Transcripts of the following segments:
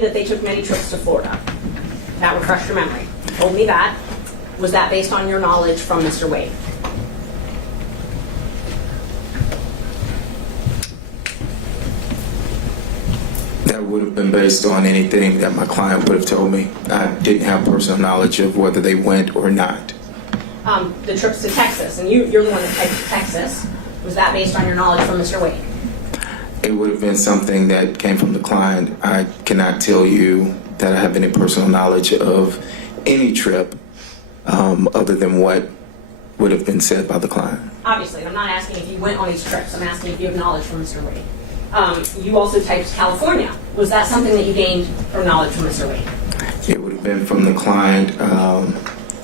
That they took many trips to Florida. That refreshed your memory. You told me that. Was that based on your knowledge from Mr. Wade? That would have been based on anything that my client would have told me. I didn't have personal knowledge of whether they went or not. The trips to Texas, and you're the one that typed to Texas. Was that based on your knowledge from Mr. Wade? It would have been something that came from the client. I cannot tell you that I have any personal knowledge of any trip other than what would have been said by the client. Obviously, I'm not asking if you went on these trips. I'm asking if you have knowledge from Mr. Wade. You also typed California. Was that something that you gained from knowledge from Mr. Wade? It would have been from the client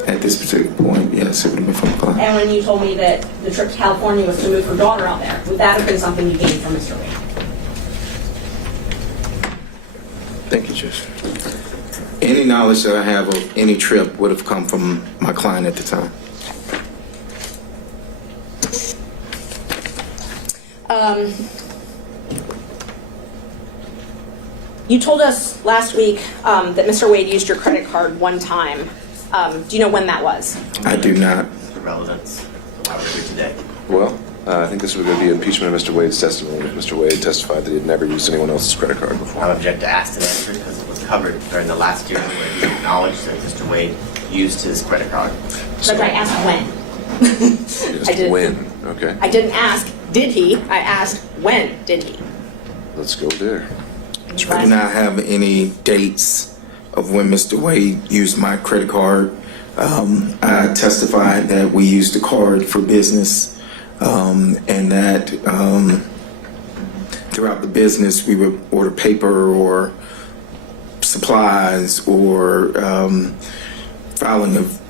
at this particular point. Yes, it would have been from the client. And when you told me that the trip to California was to move her daughter out there, would that have been something you gained from Mr. Wade? Thank you, Judge. Any knowledge that I have of any trip would have come from my client at the time. You told us last week that Mr. Wade used your credit card one time. Do you know when that was? I do not. The relevance of why we're here today. Well, I think this was going to be impeachment of Mr. Wade's testimony. Mr. Wade testified that he had never used anyone else's credit card before. I object to ask and answer because it was covered during the last hearing where he acknowledged that Mr. Wade used his credit card. But I asked when. Just I didn't. when? Okay. I didn't ask, did he? I asked, when did he? Let's go there. I do not have any dates of when Mr. Wade used my credit card. I testified that we used the card for business and that throughout the business we would order paper or supplies or filing of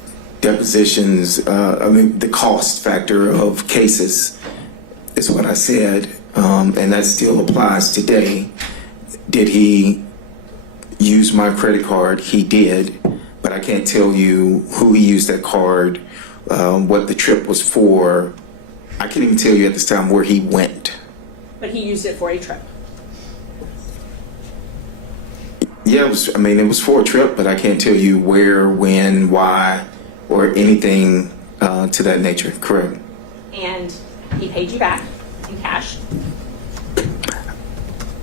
depositions. The cost factor of cases is what I said, and that still applies today. Did he use my credit card? He did, but I can't tell you who he used that card, what the trip was for. I can't even tell you at this time where he went. But he used it for a trip. Yeah, it was for a trip, but I can't tell you where, when, why, or anything to that nature. Correct. And he paid you back in cash.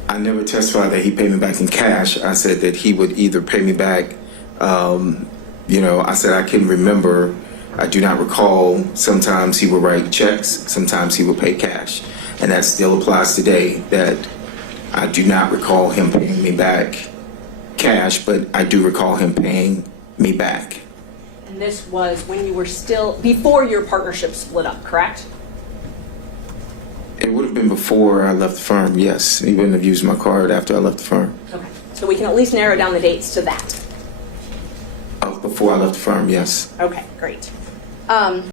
I never testified that he paid me back in cash. I said that he would either pay me back, I said I can remember. I do not recall. Sometimes he would write checks. Sometimes he would pay cash. And that still applies today, that I do not recall him paying me back cash, but I do recall him paying me back. And this was when you were still, before your partnership split up, correct? It would have been before I left the firm, yes. He wouldn't have used my card after I left the firm. Okay. So we can at least narrow down the dates to that. Before I left the firm, yes. Okay, great.